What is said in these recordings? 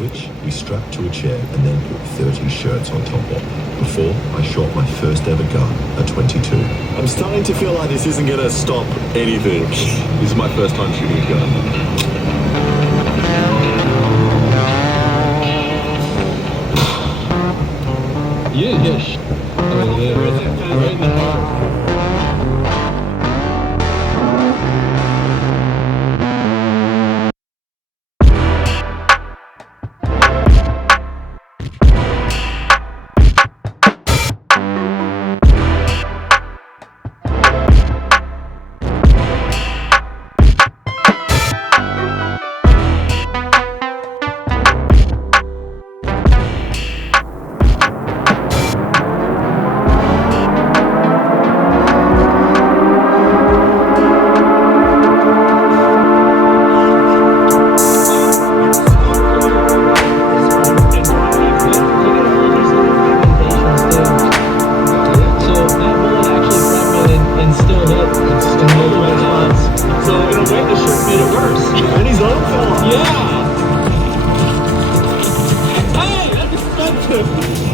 which we strapped to a chair and then put 30 shirts on top of, before I shot my first ever gun, a 22. I'm starting to feel like this isn't gonna stop anything. This is my first time shooting a gun. You didn't get right in the heart.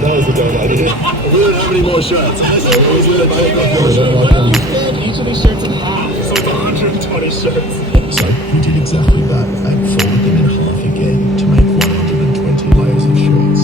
That was a bad idea. We don't have any more shirts. Each of these shirts in half. So it's 120 shirts. So we did exactly that and folded them in half again to make 120 layers of shirts.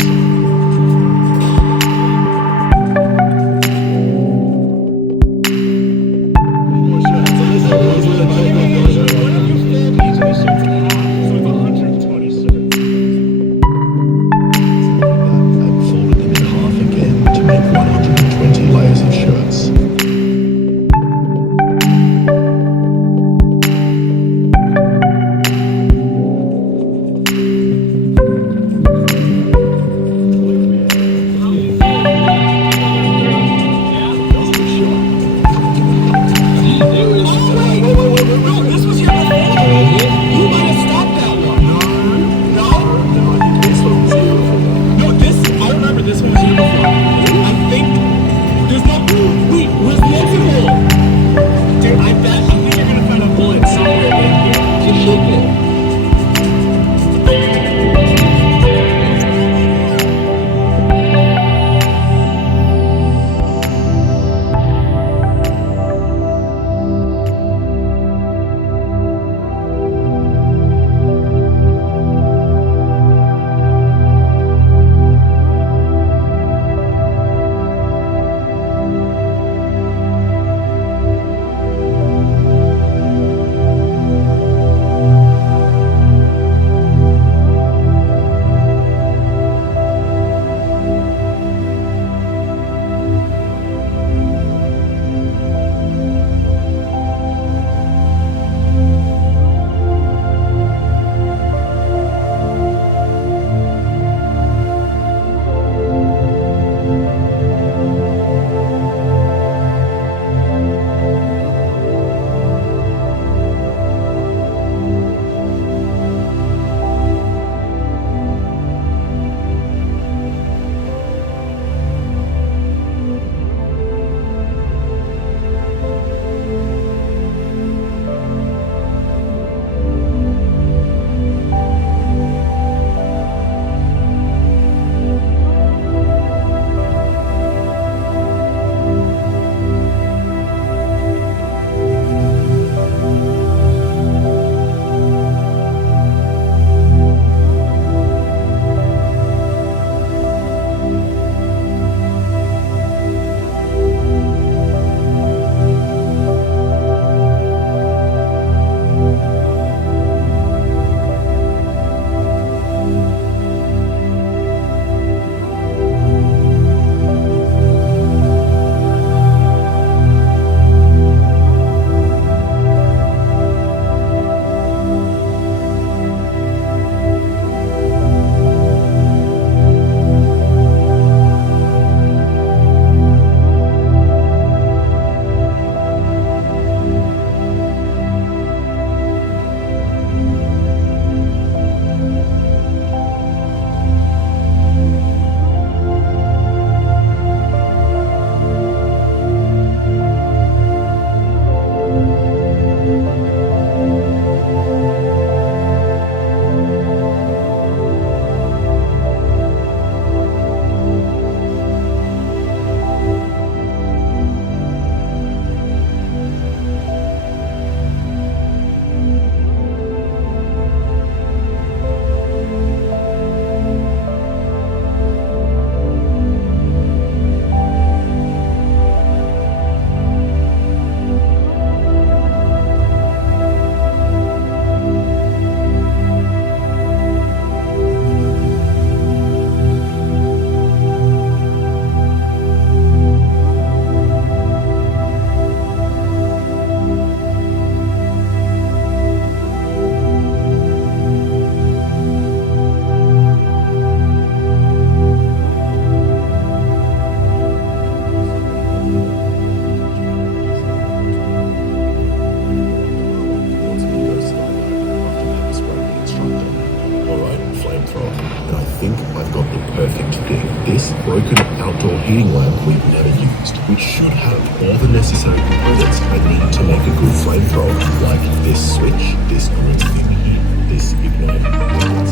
think I've got the perfect thing. This broken outdoor heating lamp we've never used, which should have all the necessary components I need to make a good flamethrower, like this switch, this green thing here, this igniter.